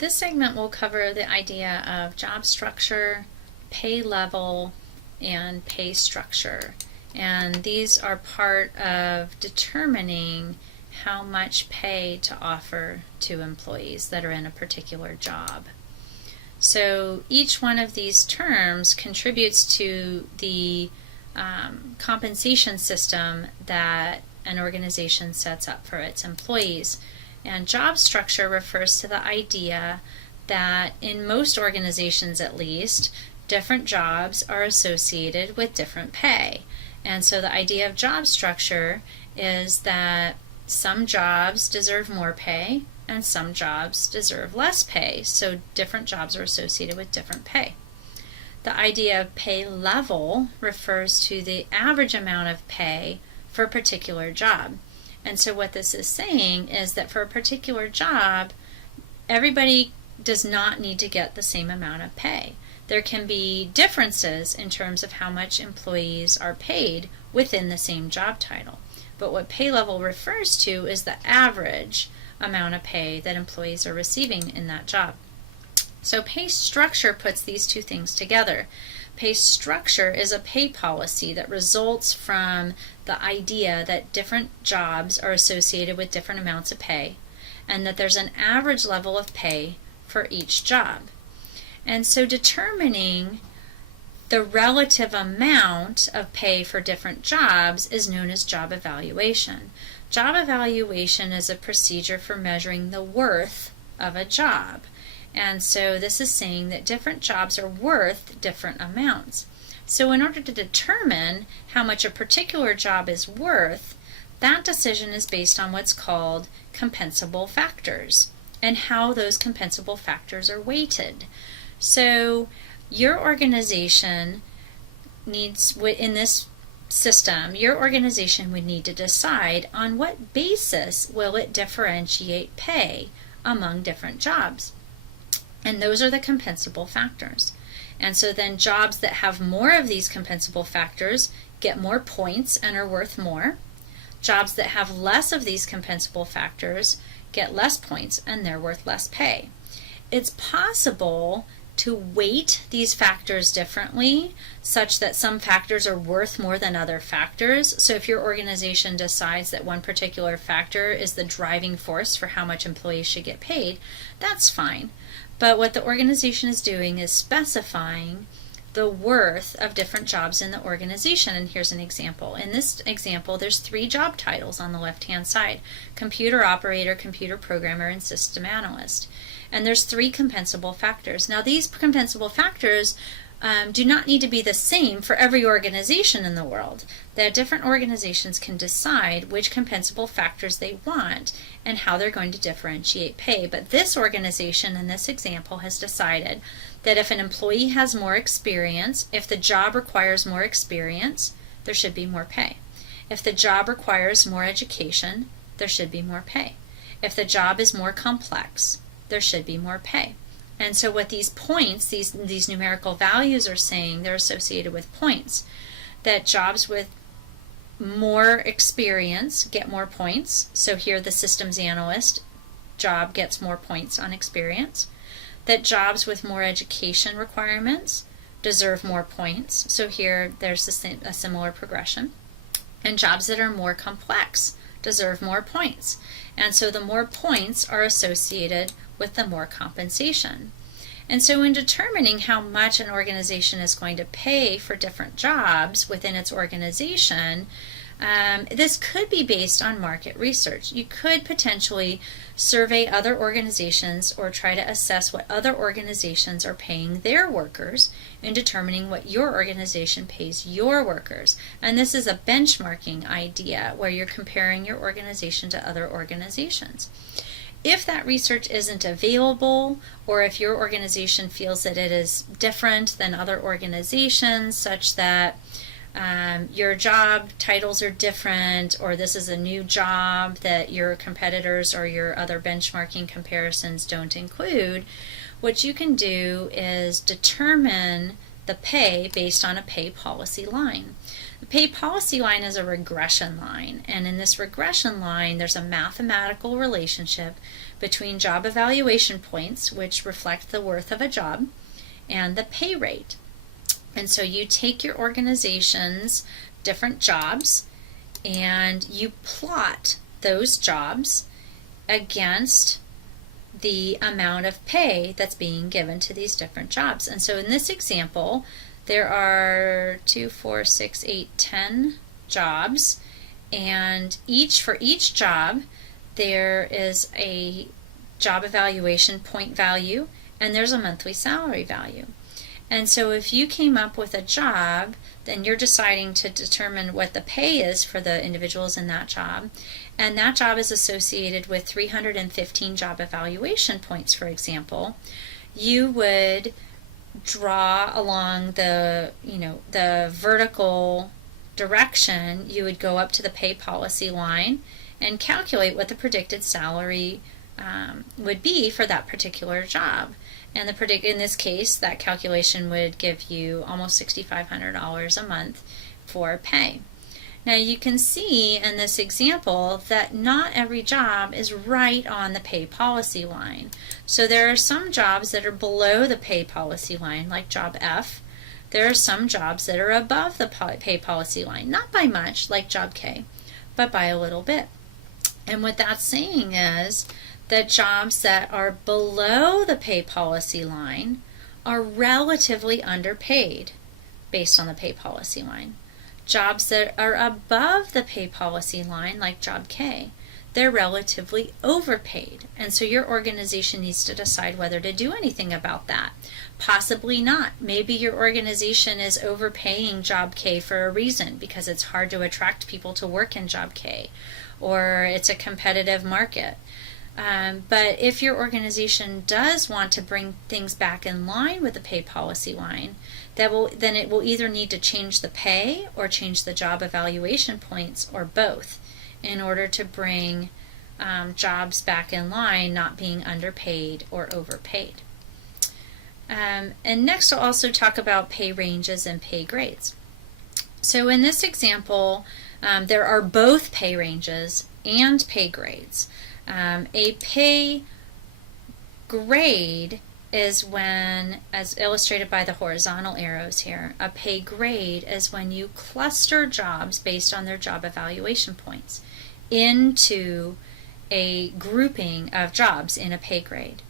This segment will cover the idea of job structure, pay level, and pay structure. And these are part of determining how much pay to offer to employees that are in a particular job. So each one of these terms contributes to the compensation system that an organization sets up for its employees. And job structure refers to the idea that in most organizations, at least, different jobs are associated with different pay. And so the idea of job structure is that some jobs deserve more pay and some jobs deserve less pay. So different jobs are associated with different pay. The idea of pay level refers to the average amount of pay for a particular job. And so what this is saying is that for a particular job, everybody does not need to get the same amount of pay. There can be differences in terms of how much employees are paid within the same job title. But what pay level refers to is the average amount of pay that employees are receiving in that job. So pay structure puts these two things together. Pay structure is a pay policy that results from the idea that different jobs are associated with different amounts of pay and that there's an average level of pay for each job. And so determining the relative amount of pay for different jobs is known as job evaluation. Job evaluation is a procedure for measuring the worth of a job. And so this is saying that different jobs are worth different amounts. So in order to determine how much a particular job is worth, that decision is based on what's called compensable factors and how those compensable factors are weighted. So your organization needs, in this system, your organization would need to decide on what basis will it differentiate pay among different jobs. And those are the compensable factors. And so then jobs that have more of these compensable factors get more points and are worth more. Jobs that have less of these compensable factors get less points and they're worth less pay. It's possible to weight these factors differently such that some factors are worth more than other factors. So if your organization decides that one particular factor is the driving force for how much employees should get paid, that's fine. But what the organization is doing is specifying the worth of different jobs in the organization. And here's an example. In this example, there's 3 job titles on the left-hand side: computer operator, computer programmer, and system analyst. And there's 3 compensable factors. Now these compensable factors do not need to be the same for every organization in the world. That different organizations can decide which compensable factors they want and how they're going to differentiate pay. But this organization in this example has decided that if an employee has more experience, if the job requires more experience, there should be more pay. If the job requires more education, there should be more pay. If the job is more complex, there should be more pay. And so what these points, these numerical values are saying, they're associated with points. That jobs with more experience get more points. So here the systems analyst job gets more points on experience. That jobs with more education requirements deserve more points. So here there's a similar progression. And jobs that are more complex deserve more points. And so the more points are associated with the more compensation. And so in determining how much an organization is going to pay for different jobs within its organization, this could be based on market research. You could potentially survey other organizations or try to assess what other organizations are paying their workers in determining what your organization pays your workers. And this is a benchmarking idea where you're comparing your organization to other organizations. If that research isn't available, or if your organization feels that it is different than other organizations, such that your job titles are different, or this is a new job that your competitors or your other benchmarking comparisons don't include, what you can do is determine the pay based on a pay policy line. The pay policy line is a regression line, and in this regression line there's a mathematical relationship between job evaluation points, which reflect the worth of a job, and the pay rate. And so you take your organization's different jobs and you plot those jobs against the amount of pay that's being given to these different jobs. And so in this example, there are 2, 4, 6, 8, 10 jobs, and for each job there is a job evaluation point value and there's a monthly salary value. And so if you came up with a job, then you're deciding to determine what the pay is for the individuals in that job, and that job is associated with 315 job evaluation points, for example. You would draw along the vertical direction. You would go up to the pay policy line and calculate what the predicted salary would be for that particular job. And in this case, that calculation would give you almost $6,500 a month for pay. Now you can see in this example that not every job is right on the pay policy line. So there are some jobs that are below the pay policy line, like job F. There are some jobs that are above the pay policy line, not by much, like job K, but by a little bit. And what that's saying is that jobs that are below the pay policy line are relatively underpaid based on the pay policy line. Jobs that are above the pay policy line, like job K, they're relatively overpaid. And so your organization needs to decide whether to do anything about that. Possibly not. Maybe your organization is overpaying job K for a reason, because it's hard to attract people to work in job K, or it's a competitive market. But if your organization does want to bring things back in line with the pay policy line, then it will either need to change the pay or change the job evaluation points, or both, in order to bring jobs back in line, not being underpaid or overpaid. And next I'll also talk about pay ranges and pay grades. So in this example, there are both pay ranges and pay grades. A pay grade is when, as illustrated by the horizontal arrows here, a pay grade is when you cluster jobs based on their job evaluation points into a grouping of jobs in a pay grade.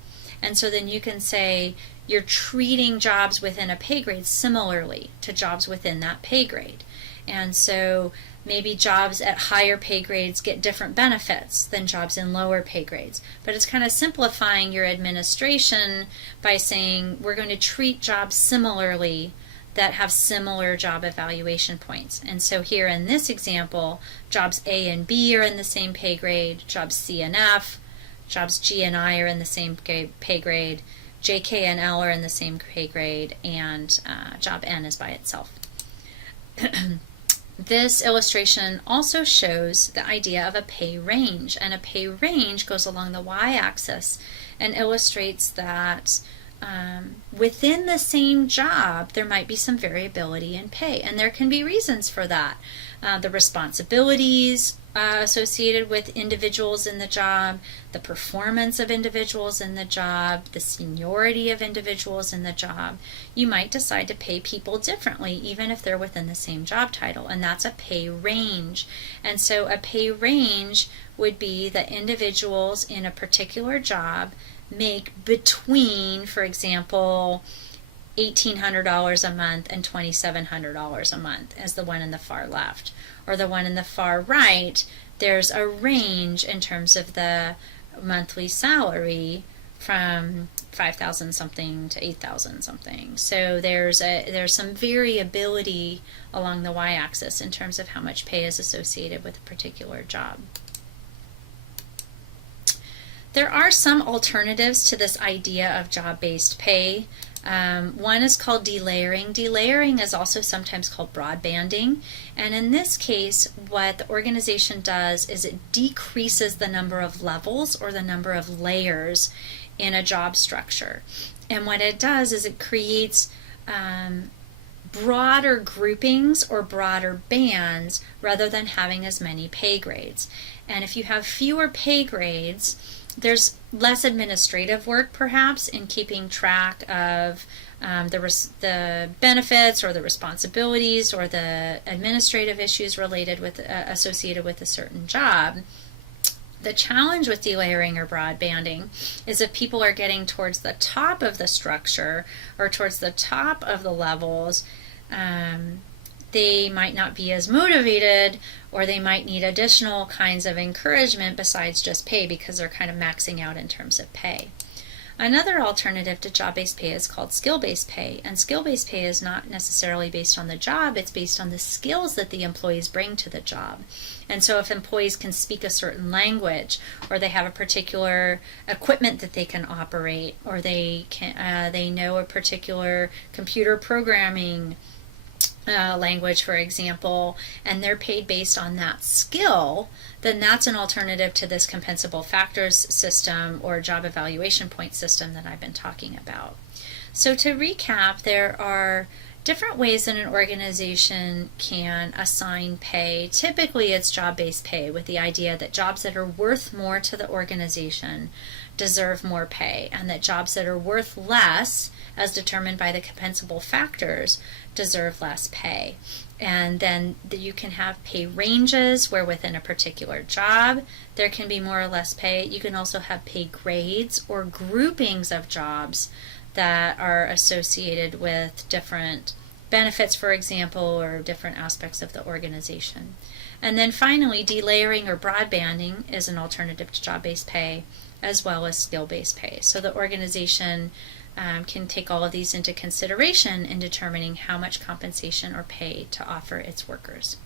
And so then you can say you're treating jobs within a pay grade similarly to jobs within that pay grade. And so maybe jobs at higher pay grades get different benefits than jobs in lower pay grades. But it's kind of simplifying your administration by saying we're going to treat jobs similarly that have similar job evaluation points. And so here in this example, jobs A and B are in the same pay grade, jobs C and F, jobs G and I are in the same pay grade, J, K, and L are in the same pay grade, and job N is by itself. This illustration also shows the idea of a pay range, and a pay range goes along the y-axis and illustrates that within the same job there might be some variability in pay, and there can be reasons for that. The responsibilities associated with individuals in the job, the performance of individuals in the job, the seniority of individuals in the job. You might decide to pay people differently even if they're within the same job title, and that's a pay range. And so a pay range would be that individuals in a particular job make between, for example, $1,800 a month and $2,700 a month, as the one in the far left. Or the one in the far right, there's a range in terms of the monthly salary from 5,000 something to 8,000 something. So there's some variability along the y-axis in terms of how much pay is associated with a particular job. There are some alternatives to this idea of job-based pay. One is called delayering. Delayering is also sometimes called broadbanding, and in this case what the organization does is it decreases the number of levels or the number of layers in a job structure. And what it does is it creates broader groupings or broader bands rather than having as many pay grades. And if you have fewer pay grades, there's less administrative work perhaps in keeping track of the benefits or the responsibilities or the administrative issues related with associated with a certain job. The challenge with delayering or broad banding is if people are getting towards the top of the structure or towards the top of the levels, they might not be as motivated, or they might need additional kinds of encouragement besides just pay because they're kind of maxing out in terms of pay. Another alternative to job-based pay is called skill-based pay, and skill-based pay is not necessarily based on the job, it's based on the skills that the employees bring to the job. And so if employees can speak a certain language, or they have a particular equipment that they can operate, or they know a particular computer programming language, for example, and they're paid based on that skill, then that's an alternative to this compensable factors system or job evaluation point system that I've been talking about. So to recap, there are different ways that an organization can assign pay. Typically it's job-based pay, with the idea that jobs that are worth more to the organization deserve more pay, and that jobs that are worth less, as determined by the compensable factors, deserve less pay. And then you can have pay ranges where within a particular job there can be more or less pay. You can also have pay grades or groupings of jobs that are associated with different benefits, for example, or different aspects of the organization. And then finally, delayering or broad banding is an alternative to job-based pay as well as skill-based pay. So the organization can take all of these into consideration in determining how much compensation or pay to offer its workers.